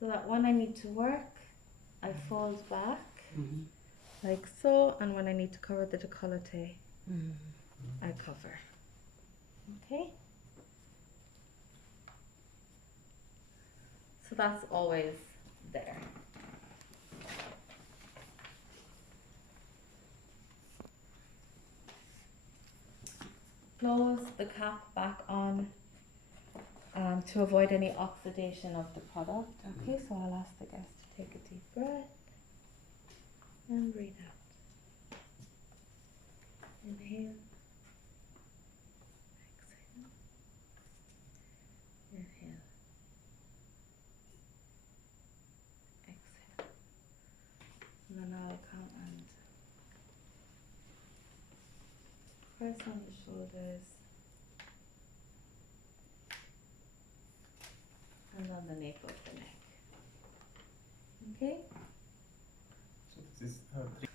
So that when I need to work, I fold back like so, and when I need to cover the décolleté, I cover. Okay? So that's always there. Close the cap back on to avoid any oxidation of the product. Okay, so I'll ask the guest to take a deep breath and breathe out. Inhale. Exhale. Inhale. Exhale. And then I'll come and press on the shoulders and on the nape of the neck. Okay? So this is three.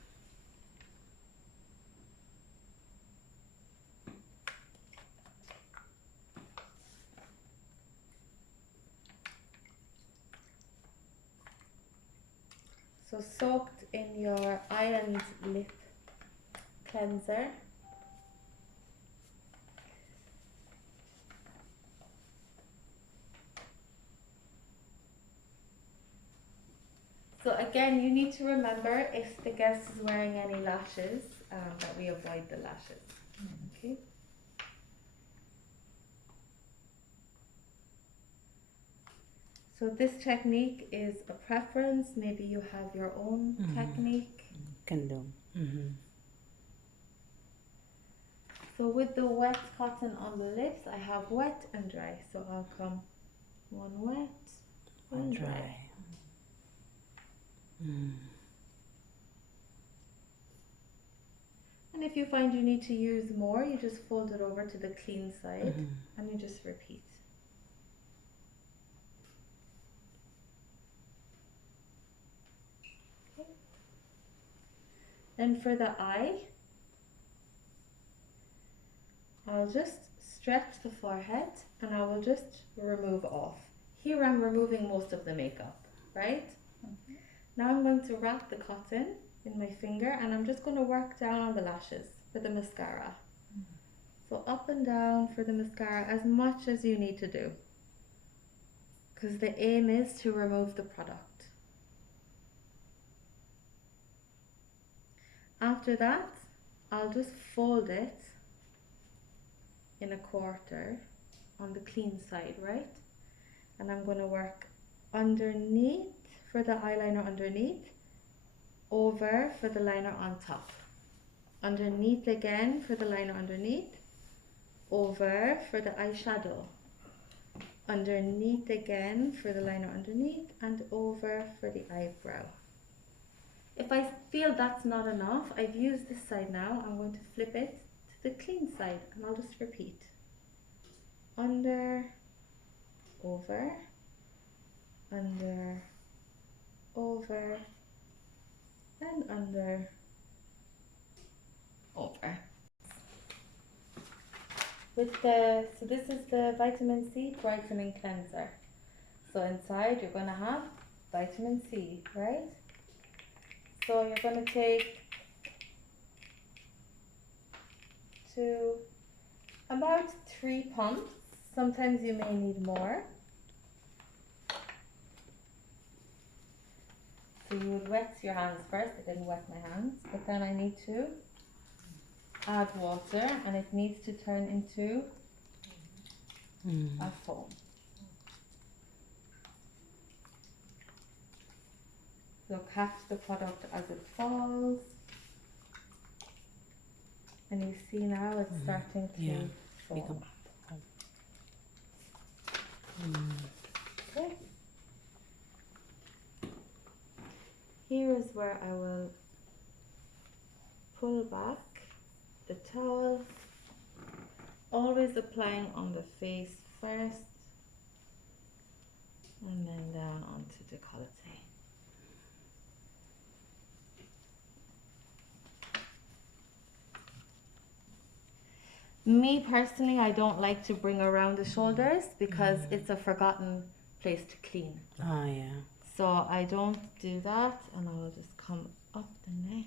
So soaked in your eye and lip cleanser. So again, you need to remember if the guest is wearing any lashes, that we avoid the lashes. Okay. So this technique is a preference. Maybe you have your own technique. Can do. So with the wet cotton on the lips, I have wet and dry. So I'll come one wet, one dry. And if you find you need to use more, you just fold it over to the clean side and you just repeat. Okay. Then for the eye, I'll just stretch the forehead and I will just remove off. Here I'm removing most of the makeup, right? Now I'm going to wrap the cotton in my finger and I'm just going to work down on the lashes for the mascara. So up and down for the mascara as much as you need to do, because the aim is to remove the product. After that, I'll just fold it in a quarter on the clean side, right? And I'm going to work underneath for the eyeliner underneath, over for the liner on top, underneath again for the liner underneath, over for the eyeshadow, underneath again for the liner underneath, and over for the eyebrow. If I feel that's not enough, I've used this side now, I'm going to flip it to the clean side and I'll just repeat. Under, over, under, over, and under, over. So this is the vitamin C brightening cleanser. So inside you're going to have vitamin C, right? So you're going to take about 3 pumps. Sometimes you may need more. So you would wet your hands first. I didn't wet my hands, but then I need to add water and it needs to turn into a foam. So catch the product as it falls. And you see now it's starting to foam. Okay. Here is where I will pull back the towel, always applying on the face first and then down onto the décolleté. Me personally, I don't like to bring around the shoulders because it's a forgotten place to clean. Oh yeah. So I don't do that, and I'll just come up the neck.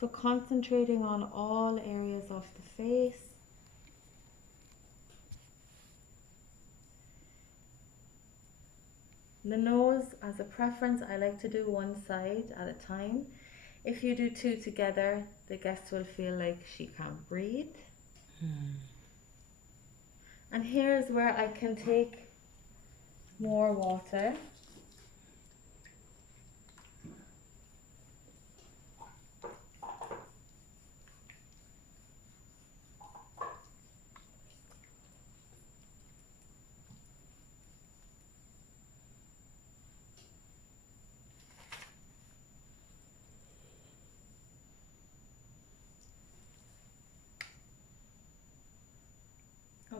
So concentrating on all areas of the face. The nose, as a preference, I like to do one side at a time. If you do two together, the guest will feel like she can't breathe. And here's where I can take more water.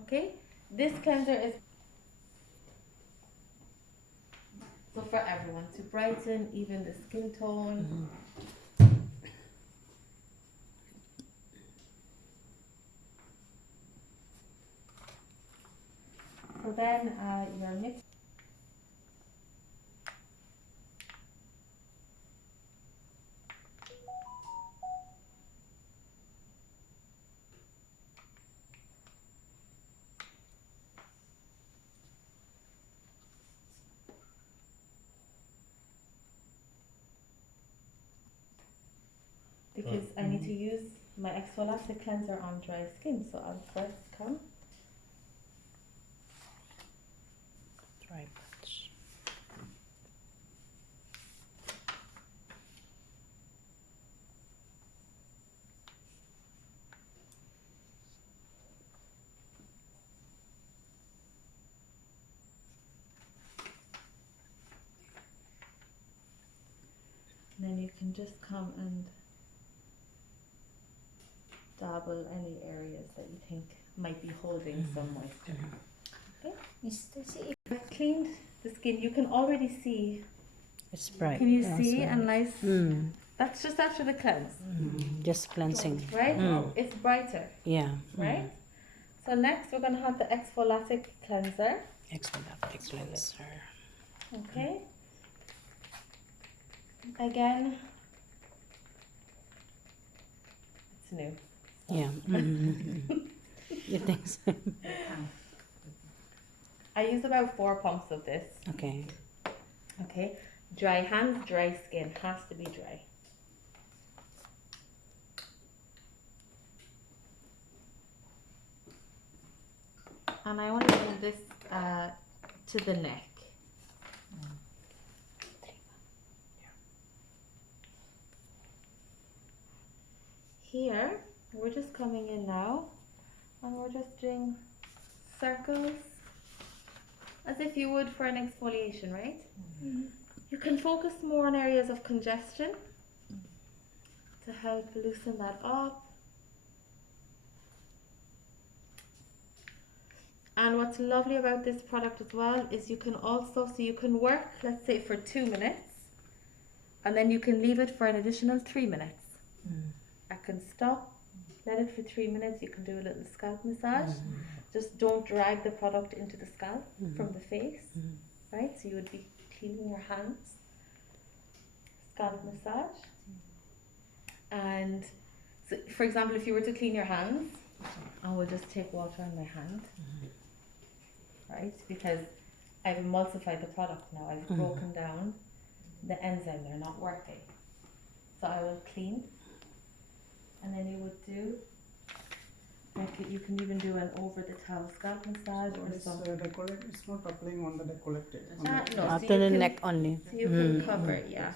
Okay, this cleanser is so for everyone to brighten even the skin tone. So then your mix. Because I need to use my exfoliating cleanser on dry skin, so I'll first come. Dry patch. And then you can just come and dabble any areas that you think might be holding some moisture. Okay. Mr. C. I've cleaned the skin. You can already see. It's bright. Can you see a nice? Mm. That's just after the cleanse, Just cleansing. right? It's brighter, Yeah. right? So next we're gonna have the exfoliatic cleanser. Exfoliatic cleanser. Okay. Again, it's new. Yeah. You think so? I use about 4 pumps of this. Okay. Okay. Dry hands, dry skin. Has to be dry. And I want to do this to the neck. Here, we're just coming in now, and we're just doing circles as if you would for an exfoliation, right? You can focus more on areas of congestion to help loosen that up. And what's lovely about this product as well is you can also, so you can work, let's say for 2 minutes, and then you can leave it for an additional 3 minutes. I can stop, let it for 3 minutes, you can do a little scalp massage. Just don't drag the product into the scalp from the face, right? So you would be cleaning your hands. Scalp massage. And so, for example, if you were to clean your hands, I will just take water on my hand, right? Because I've emulsified the product now. I've broken down the enzyme. They're not working. So I will clean. And then you would do, like you can even do an over the towel scalp massage or something. It's not applying on the decollected. No, so After you the can- neck only. So you can cover it, yeah.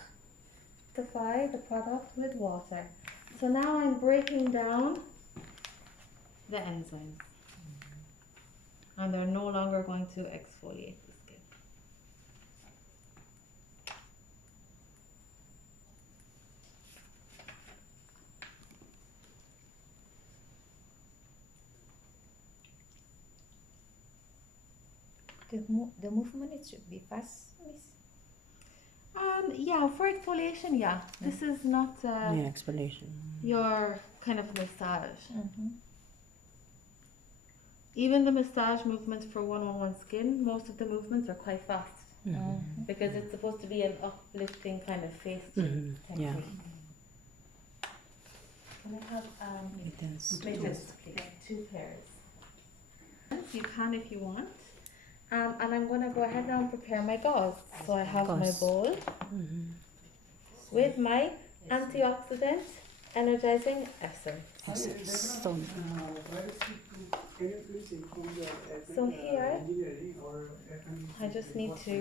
Emulsify the product with water. So now I'm breaking down the enzymes. And they're no longer going to exfoliate the skin. The movement it should be fast, miss. Yeah, for exfoliation, yeah. This is not Yeah, explanation. your kind of massage. Mm-hmm. Even the massage movements for one-on-one skin, most of the movements are quite fast Mm-hmm. because it's supposed to be an uplifting kind of face Mm-hmm. Yeah, technique. Can I have it is. mittens, please? 2 pairs. You can if you want. And I'm going to go ahead now and prepare my gauze. So I have my Gauze. bowl Mm-hmm. with my antioxidant energizing essence. So, Can you please inform the So here, engineering or I just need to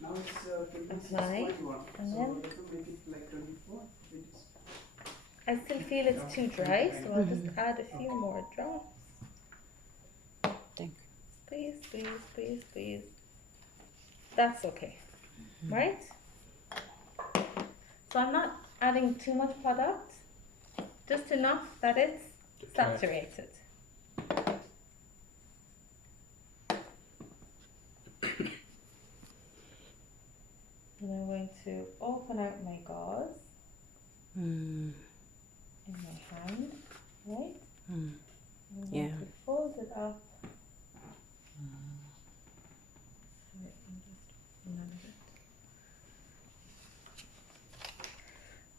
now it's apply, 26.1, and so then let us make it like 24. It is I still feel it's too dry, so I'll just add a few more drops. thank Squeeze, squeeze, squeeze, squeeze. That's okay, right? So I'm not adding too much product, just enough that it's saturated. And I'm going to open out my gauze Mm. in my hand, right? Mm. I'm Yeah. going to fold it up. Sorry, I'm just none of it.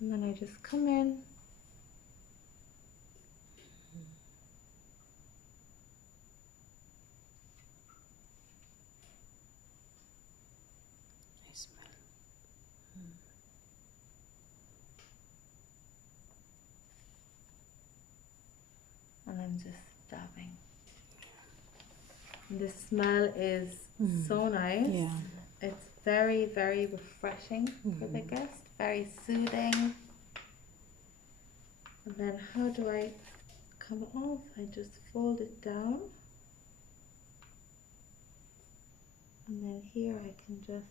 And then I just come in. I smell. And I'm just dabbing. And the smell is so nice. Yeah. It's very, very refreshing for the guest, very soothing. And then how do I come off? I just fold it down. And then here I can just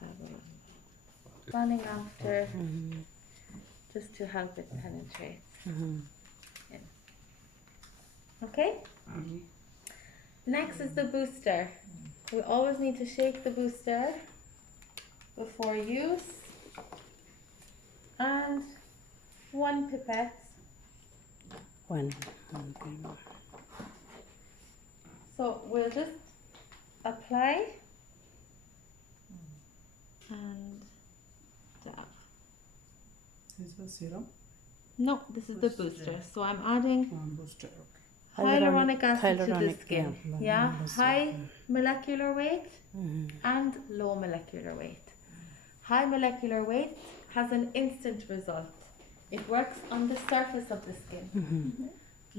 dab it on. Running after Mm-hmm. just to help it penetrate. Mm-hmm. Okay? Next is the booster. We always need to shake the booster before use. And 1 pipette. One. Okay. So we'll just apply and dab. Is a serum No, this is the booster. So I'm adding booster. Okay. hyaluronic acid to the hyaluronic, skin. yeah, Yeah, that's high molecular weight Mm-hmm. and low molecular weight. High molecular weight has an instant result. It works on the surface of the skin. Mm-hmm.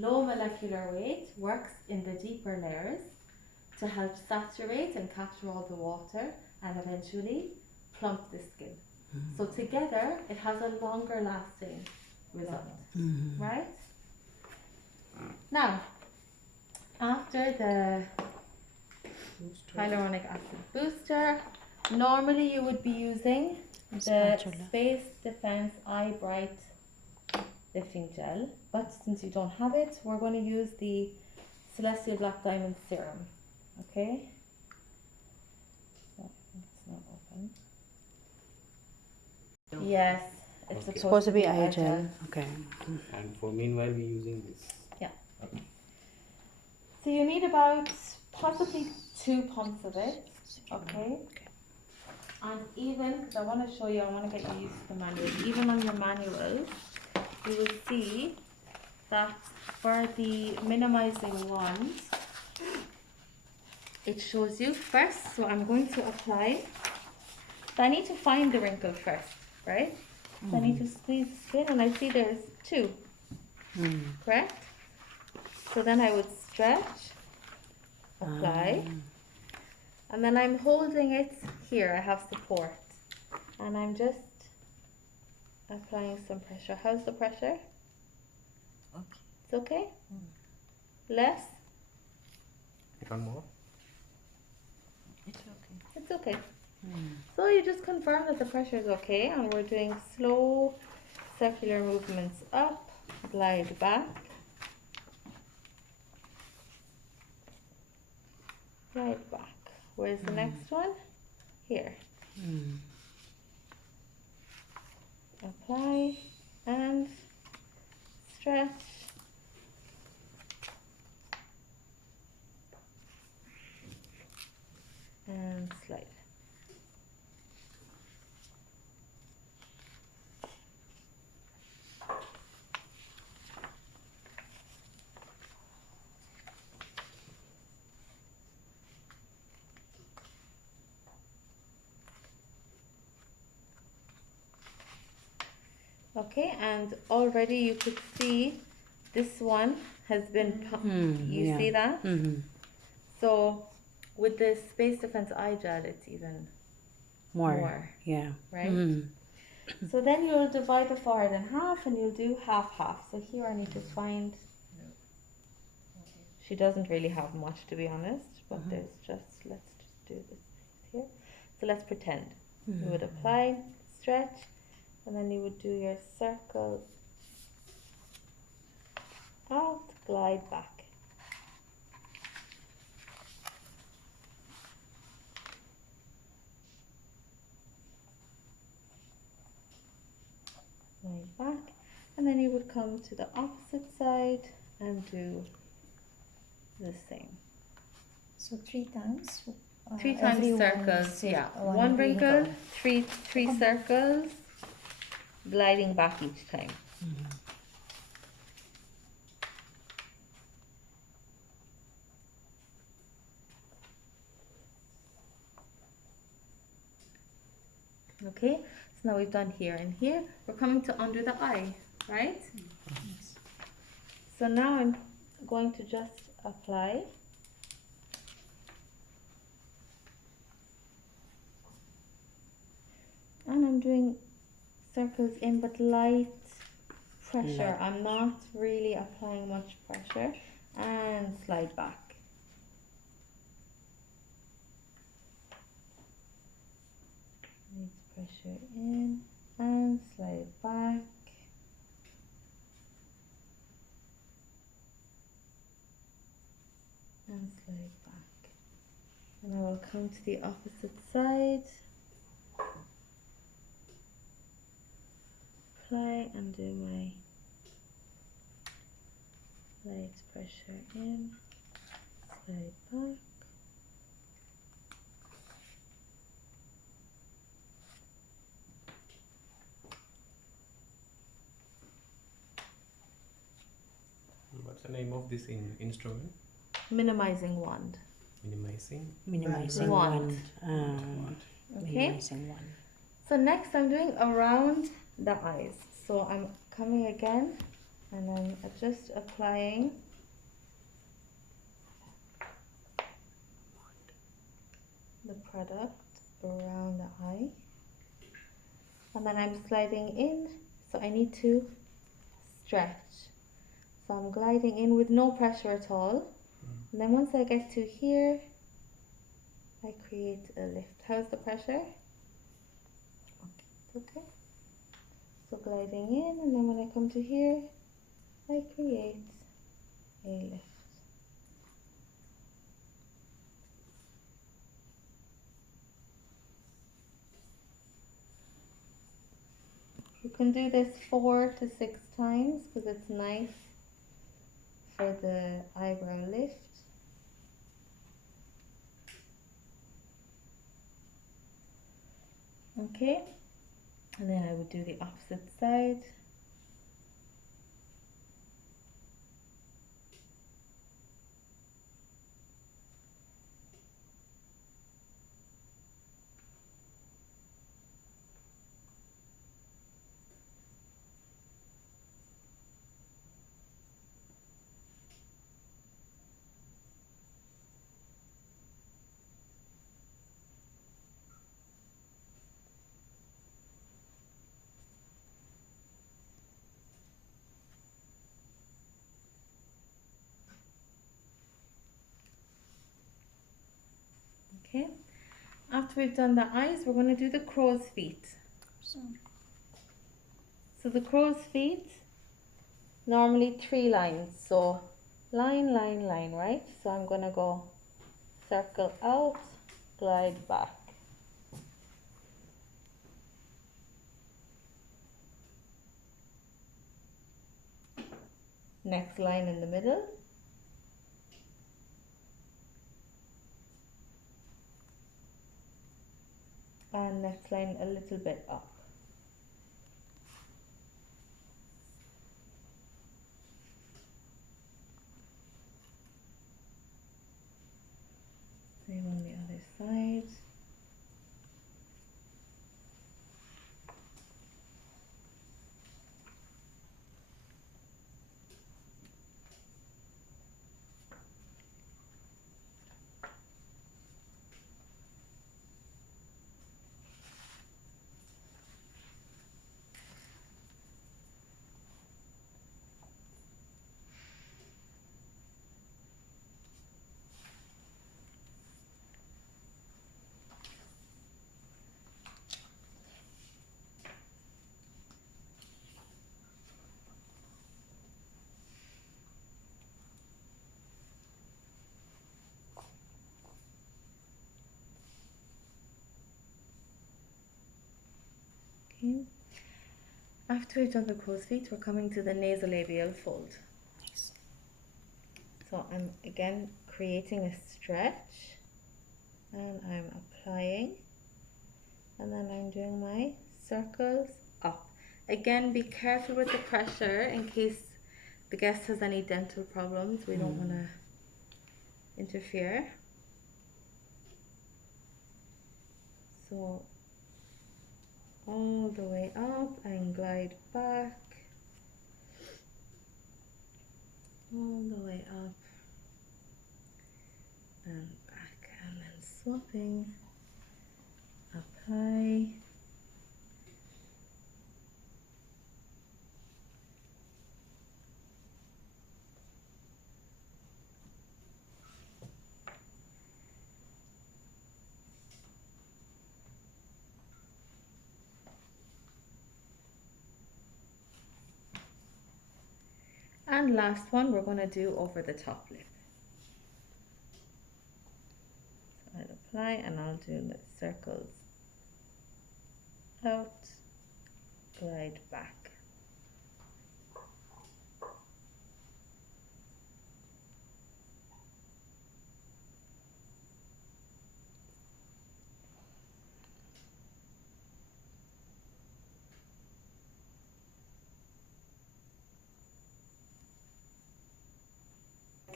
Low molecular weight works in the deeper layers to help saturate and capture all the water and eventually plump the skin. So together it has a longer lasting result, Mm-hmm. right? Now, after the Booster. hyaluronic acid booster, normally you would be using the Spatula. Space Defense Eye Bright lifting gel, but since you don't have it, we're going to use the Celestial Black Diamond Serum. Okay? So it's not open. Yes, it's Okay. supposed, Supposed to be eye gel. Okay. And for meanwhile, we're using this. So you need about possibly 2 pumps of it. Okay? And even, because I want to show you, I want to get you used to the manual. Even on your manuals, you will see that for the minimizing ones, it shows you first. So I'm going to apply. So I need to find the wrinkle first, right? So I need to squeeze the skin, and I see there's 2, correct? So then I would stretch, apply, and then I'm holding it here. I have support, and I'm just applying some pressure. How's the pressure? Okay. It's okay? Less? One more. It's okay. It's okay. So you just confirm that the pressure is okay, and we're doing slow circular movements up, glide back, Slide back. Where's the next one? Here. Mm. Apply and stretch. And slide. Okay, and already you could see this one has been, you yeah. see that? Mm-hmm. So with the Space Defense eye gel, it's even more, Yeah. right? Mm. So then you'll divide the forehead in half and you'll do half half. So here I need to find, she doesn't really have much to be honest, but there's just, let's just do this here. So let's pretend. You would apply, stretch, and then you would do your circle out, glide back. Glide back, and then you would come to the opposite side and do the same. So 3 times? 3 times every circles, yeah. One wrinkle. wrinkle, three circles, gliding back each time. Okay, so now we've done here and here. We're coming to under the eye, right? So now I'm going to just apply. And I'm doing circles in, but light pressure. I'm not really applying much pressure. And slide back. Light pressure in and slide back. And slide back. And I will come to the opposite side. Apply and do my light pressure in, slide back. What's the name of this instrument? Minimizing wand. Minimizing Wand. wand. Okay. Minimizing wand. So next I'm doing around the eyes. So I'm coming again and I'm just applying the product around the eye. And then I'm sliding in, so I need to stretch. So I'm gliding in with no pressure at all. And then once I get to here, I create a lift. How's the pressure? Okay. So gliding in, and then when I come to here, I create a lift. You can do this 4 to 6 times because it's nice for the eyebrow lift. Okay, and then I would do the opposite side. Okay, after we've done the eyes, we're going to do the crow's feet. So the crow's feet, normally 3 lines. So line, line, line, right? So I'm going to go circle out, glide back. Next line in the middle. And next line a little bit up. Same on the other side. Okay. After we've done the crow's feet, we're coming to the nasolabial fold. Nice. So I'm again creating a stretch and I'm applying, and then I'm doing my circles up. Again, be careful with the pressure in case the guest has any dental problems. We don't want to interfere. So all the way up and glide back, all the way up and back, and then swapping, apply, and last one we're going to do over the top lip. So I'll apply and I'll do the circles out, glide back.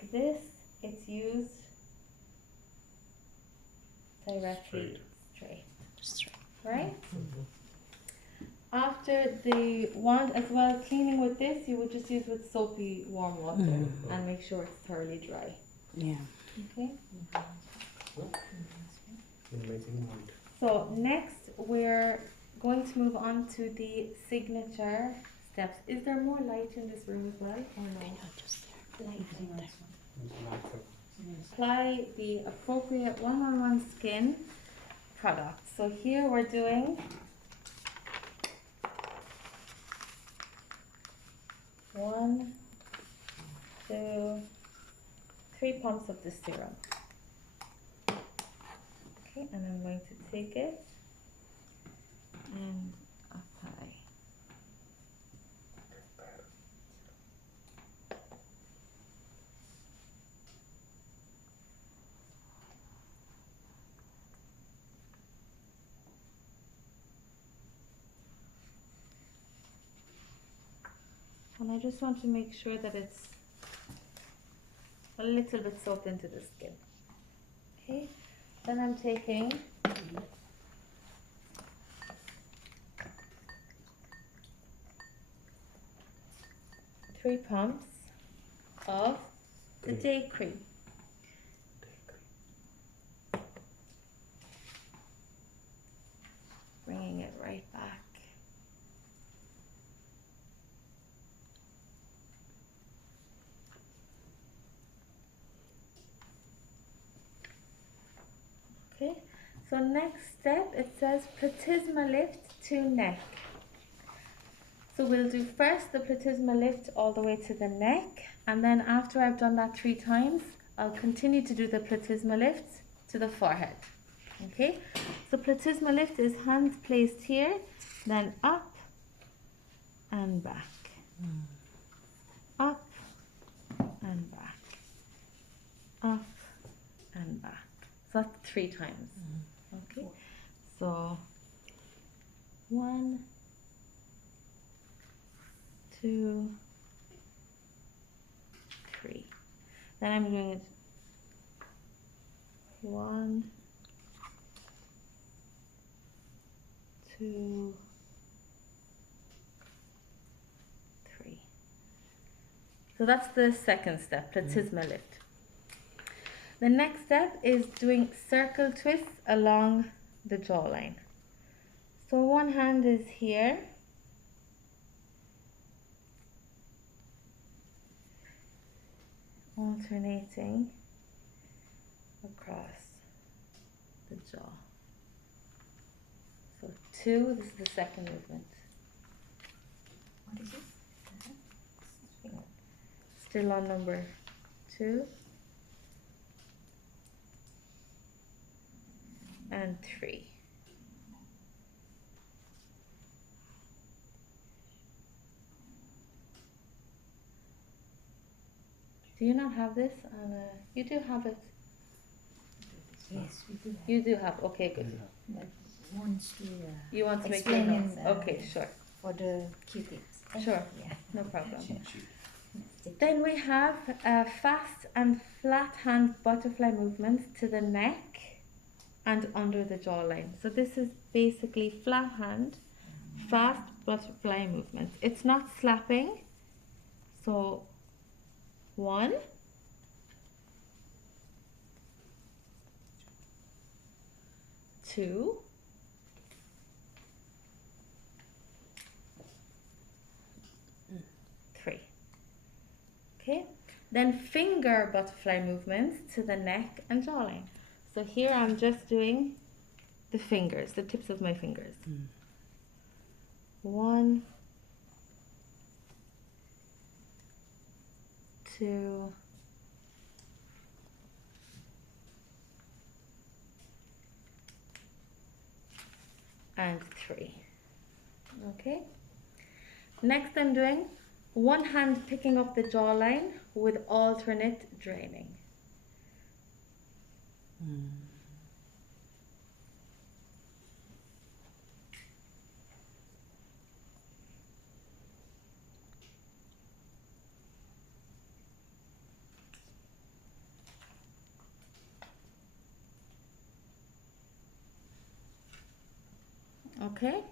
This, it's used directly straight, right? After the wand as well, cleaning with this, you would just use with soapy warm water and make sure it's thoroughly dry. Yeah. Okay. Amazing wand. So next we're going to move on to the signature steps. Is there more light in this room as well, or no? Just Light in there. Natural. Apply the appropriate one-on-one skin product. So here we're doing 1, 2, 3 pumps of the serum. Okay, and I'm going to take it and apply. And I just want to make sure that it's a little bit soaked into the skin. Okay, then I'm taking three pumps of the day cream. Bringing it right back. Okay, so next step, it says platysma lift to neck. So we'll do first the platysma lift all the way to the neck, and then after I've done that 3 times, I'll continue to do the platysma lifts to the forehead. Okay, so platysma lift is hands placed here, then up and back, up and back, up and back. So that's 3 times. Okay, so 1, 2, 3. Then I'm doing it 1, 2, 3. So that's the second step, platysma lift. The next step is doing circle twists along the jawline. So one hand is here. Alternating across the jaw. So 2, this is the second movement. What is it? Still on number 2. And 3. Do you not have this on a, you do have it. Yes, we do have. You do have, okay, good. But wants to You want to make your explain notes? in, Okay, sure. for the Q-tips. Sure. Yeah. No problem. Stick. Then we have fast and flat hand butterfly movements to the neck and under the jawline. So this is basically flat hand, fast butterfly movements. It's not slapping. So 1, 2, 3. Okay, then finger butterfly movements to the neck and jawline. So here I'm just doing the fingers, the tips of my fingers. 1, 2, 3. Okay. Next I'm doing one hand picking up the jawline with alternate draining. Okay.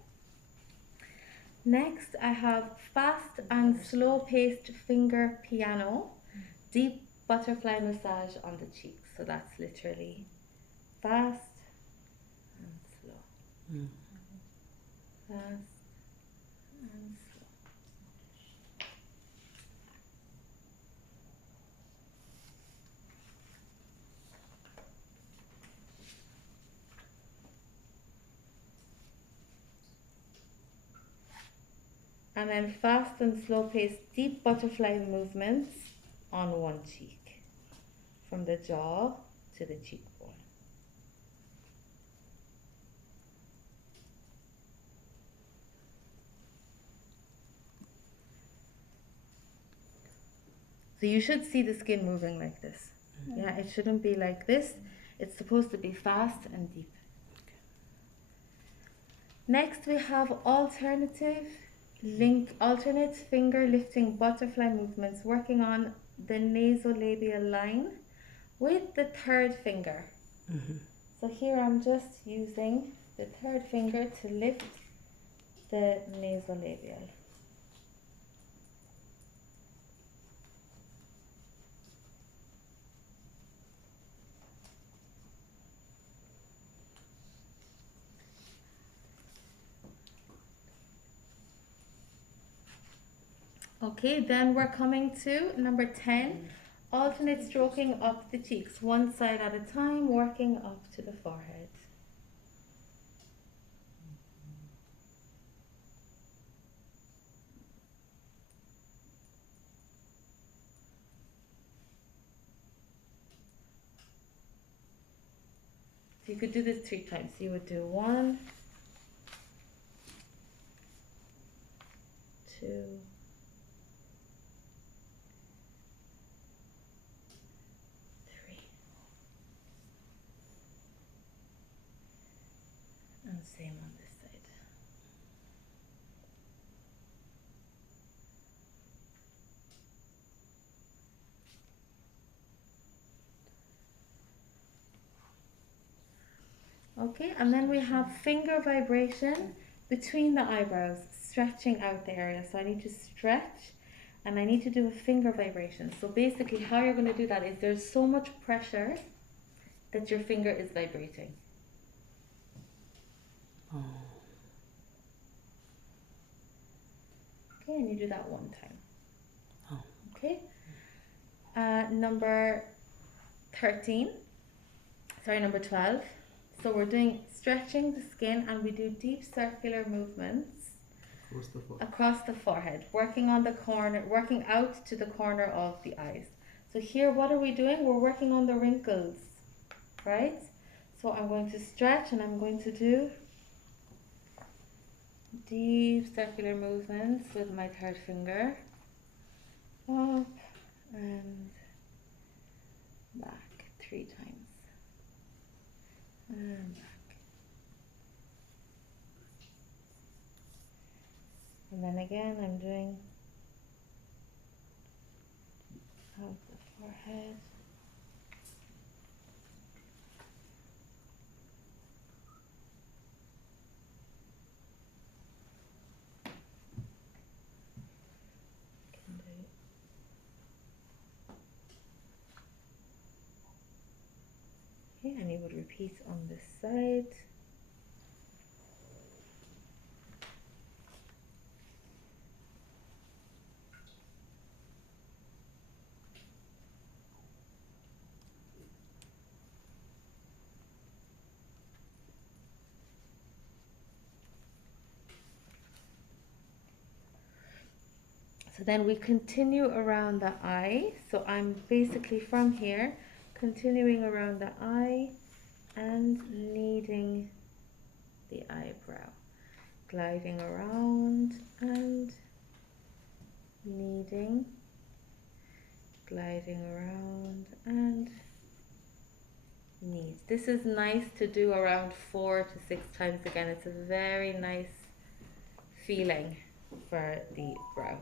Next, I have fast and slow-paced finger piano, deep butterfly massage on the cheeks. So that's literally fast and slow. Fast and slow. And then fast and slow-paced deep butterfly movements on one cheek, from the jaw to the cheekbone. So you should see the skin moving like this. Yeah, it shouldn't be like this. It's supposed to be fast and deep. Next we have alternate finger lifting butterfly movements, working on the nasolabial line with the third finger. So here I'm just using the third finger to lift the nasolabial. Okay, then we're coming to number 10, alternate stroking up the cheeks, one side at a time, working up to the forehead. So you could do this 3 times. So you would do 1, 2, 3. And same on this side. Okay, and then we have finger vibration between the eyebrows, stretching out the area. So I need to stretch and I need to do a finger vibration. So basically how you're going to do that is there's so much pressure that your finger is vibrating. Oh. Okay, and you do that 1 time. Oh. Okay. Number 12. So we're doing stretching the skin and we do deep circular movements Across the foot. across the forehead, working on the corner, working out to the corner of the eyes. So here, what are we doing? We're working on the wrinkles, right? So I'm going to stretch and I'm going to do deep circular movements with my 3rd finger. Up and back 3 times. And back. And then again, I'm doing out the forehead. Can do. Okay, and you would repeat on this side. So then we continue around the eye. So I'm basically from here, continuing around the eye and kneading the eyebrow. Gliding around and kneading. Gliding around and knead. This is nice to do around 4 to 6 times again. It's a very nice feeling for the brow.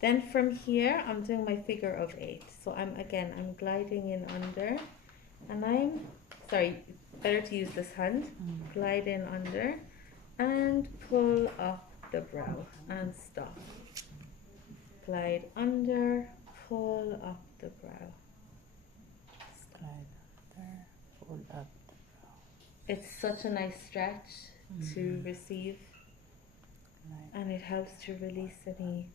Then from here, I'm doing my figure of 8. So I'm gliding in under, and better to use this hand. Glide in under, and pull up the brow, and stop. Glide under, pull up the brow. Slide under, pull up the brow. It's such a nice stretch to receive, and it helps to release any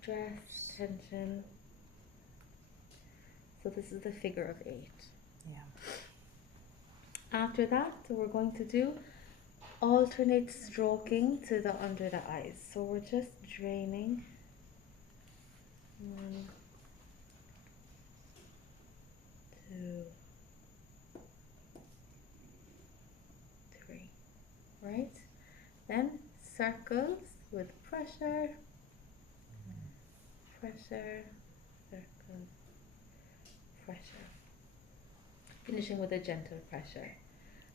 stress, tension. So this is the figure of 8. Yeah. After that, we're going to do alternate stroking to the under the eyes. So we're just draining. 1, 2, 3. Right? Then circles with pressure. Pressure, circle, pressure. Finishing with a gentle pressure.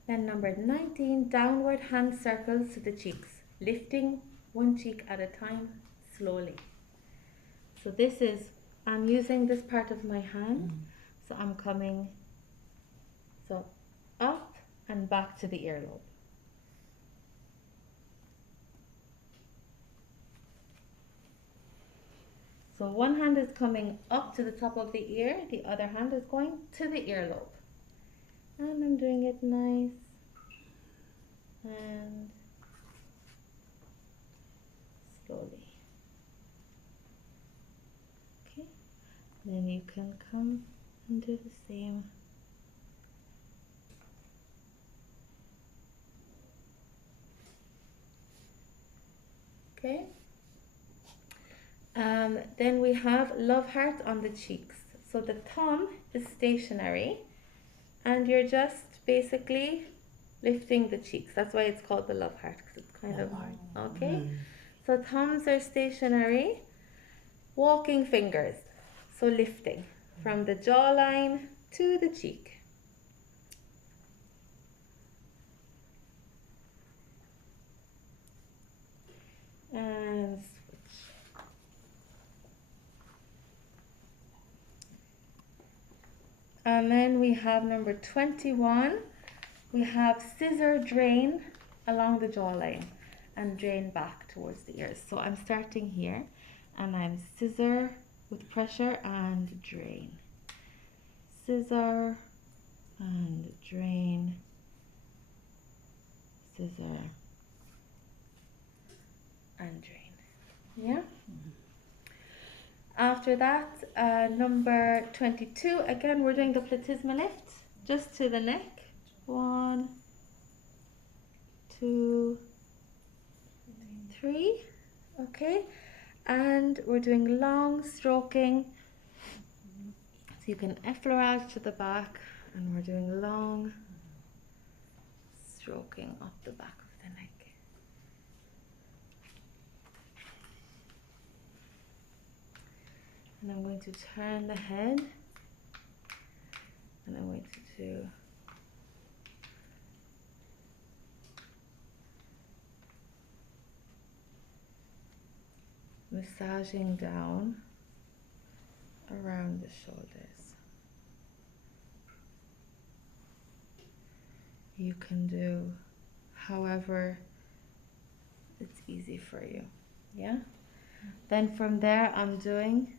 Then number 19, downward hand circles to the cheeks, lifting 1 cheek at a time, slowly. So this is, I'm using this part of my hand, so I'm coming up and back to the earlobe. So one hand is coming up to the top of the ear, the other hand is going to the earlobe. And I'm doing it nice and slowly. Okay, then you can come and do the same. Okay. Then we have love heart on the cheeks. So the thumb is stationary and you're just basically lifting the cheeks. That's why it's called the love heart, because it's kind of hard. Okay? So thumbs are stationary, walking fingers. So lifting from the jawline to the cheek. And switch. And then we have number 21. We have scissor drain along the jawline and drain back towards the ears. So I'm starting here and I'm scissor with pressure and drain. Scissor and drain. Scissor and drain. Yeah? After that, number 22, again we're doing the platysma lift, just to the neck. 1, 2, 3, okay? And we're doing long stroking. So you can effleurage to the back, and we're doing long stroking up the back of the neck. And I'm going to turn the head, and I'm going to do massaging down around the shoulders. You can do however it's easy for you, yeah? Then from there I'm doing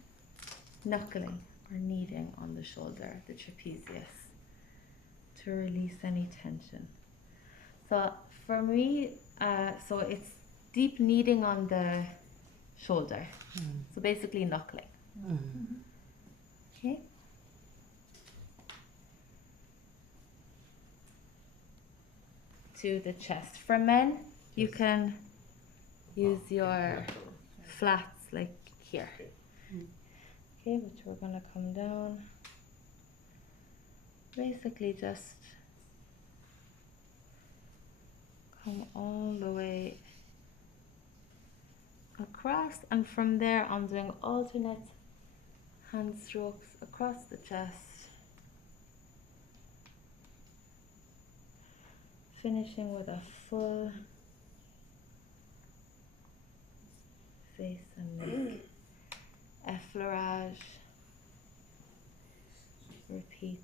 knuckling or kneading on the shoulder, the trapezius, to release any tension. So for me, so it's deep kneading on the shoulder. So basically knuckling. Okay. To the chest. For men, you can use your flats like here. Okay, but we're gonna come down. Basically just come all the way across, and from there I'm doing alternate hand strokes across the chest, finishing with a full face and neck. Effleurage, repeat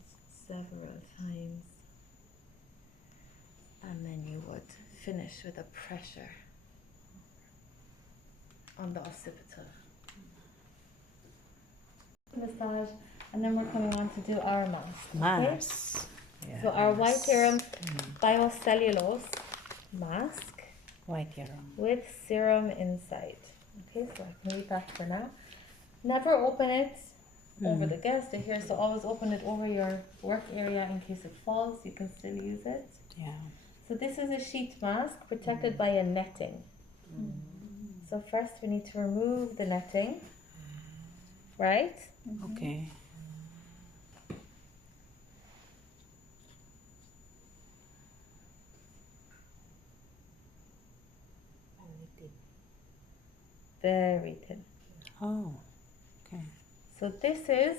several times, and then you would finish with a pressure on the occipital. Massage, and then we're coming on to do our mask. Mask. Okay? So our white serum biocellulose mask White serum. with serum inside. Okay, so I can leave that for now. Never open it over the guest or here, so always open it over your work area in case it falls. You can still use it. Yeah. So this is a sheet mask protected by a netting. So first we need to remove the netting, right? Okay. Very thin. Oh. Okay. So this is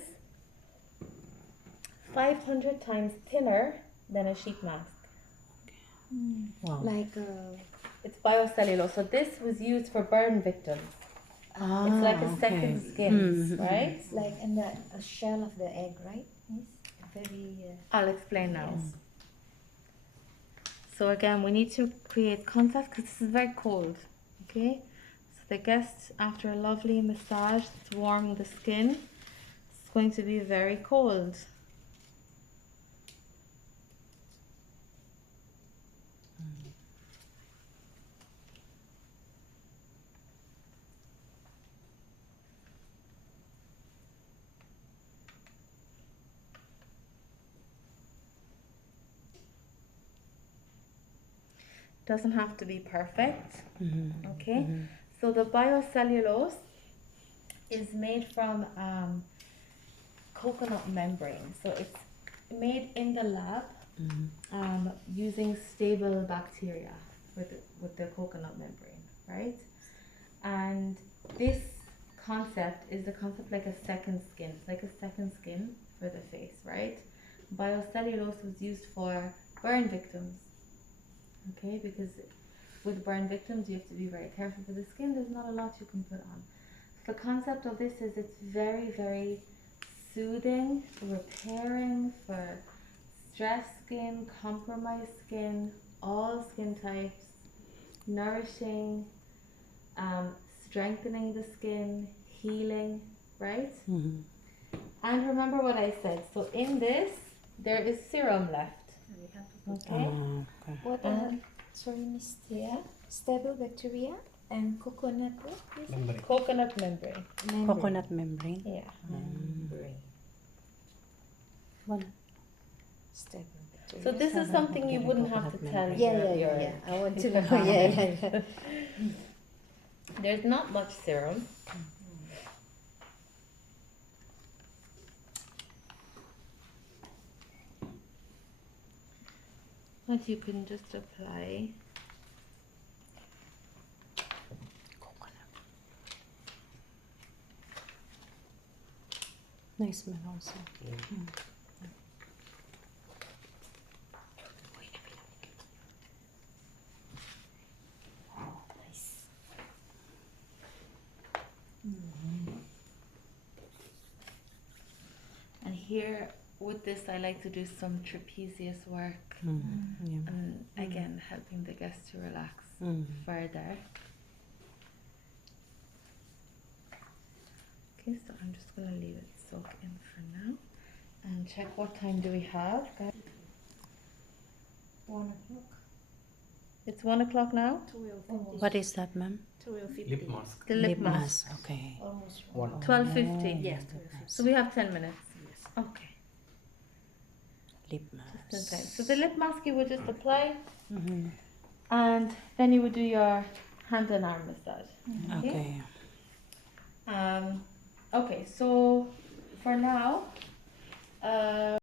500 times thinner than a sheet mask. Wow. Like It's biocellulose. So this was used for burn victims. It's like a second skin, right? it's like in the a shell of the egg, right? Yes. Very. I'll explain now. So again, we need to create contact because this is very cold. Okay. So the guest, after a lovely massage to warm the skin, it's going to be very cold. Doesn't have to be perfect. Okay. So the biocellulose is made from coconut membrane. So it's made in the lab Mm-hmm. using stable bacteria with the coconut membrane, right? And this concept is the concept like a second skin. It's like a second skin for the face, right? Biocellulose was used for burn victims, okay? Because with burn victims, you have to be very careful for the skin. There's not a lot you can put on. The concept of this is it's very, very soothing, repairing for stressed skin, compromised skin, all skin types, nourishing, strengthening the skin, healing, right? Mm-hmm. And remember what I said. So in this, there is serum left. Okay. Okay. What are, sorry, Miss Tia? Stable bacteria and coconut what is it? Membrane. Coconut membrane. Membrane. Coconut membrane. Yeah. Membrane. One. Stable bacteria. So this is something you wouldn't have to tell Coconut your I want to know. Yeah. There's not much serum. But you can just apply. Coconut. Nice smell also. Yeah. Nice. And here with this, I like to do some trapezius work. Mm-hmm. Yeah. And again, helping the guests to relax further. Okay, so I'm just going to leave it soak in for now. And check what time do we have, guys? 1 o'clock. It's 1 o'clock now? What is that, ma'am? Lip mask. The lip mask. Okay. Almost 1. 12:50. Yes, So we have 10 minutes. Okay, Lip just in time. mask. So the lip mask you would just apply, Mm-hmm. and then you would do your hand and arm massage. Okay. Okay, so for now,